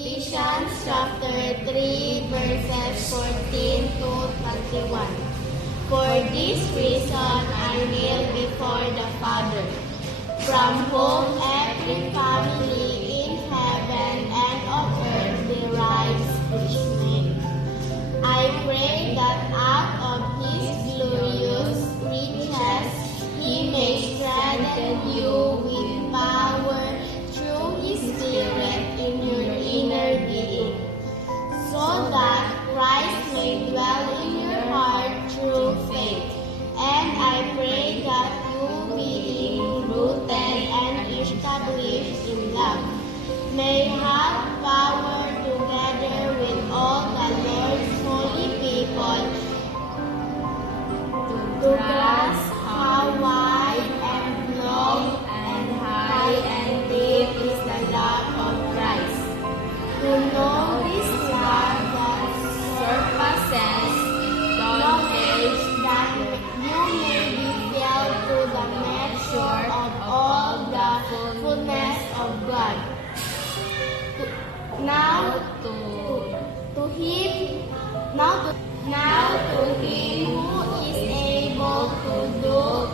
Ephesians chapter 3 verses 14 to 21. For this reason I kneel before the Father, from whom every family in heaven and on earth derives its name. I pray that out of His glorious riches He may strengthen you with power through His Spirit in your inner being, so that Christ may dwell in your heart through faith. And I pray that you, being rooted and established in love, may have power together with all the Lord's holy people to grasp how wide and long and high and deep is the love of Christ, to know this love that surpasses knowledge, that you may be filled to the measure of all the fullness of God. Now to Him who is able to do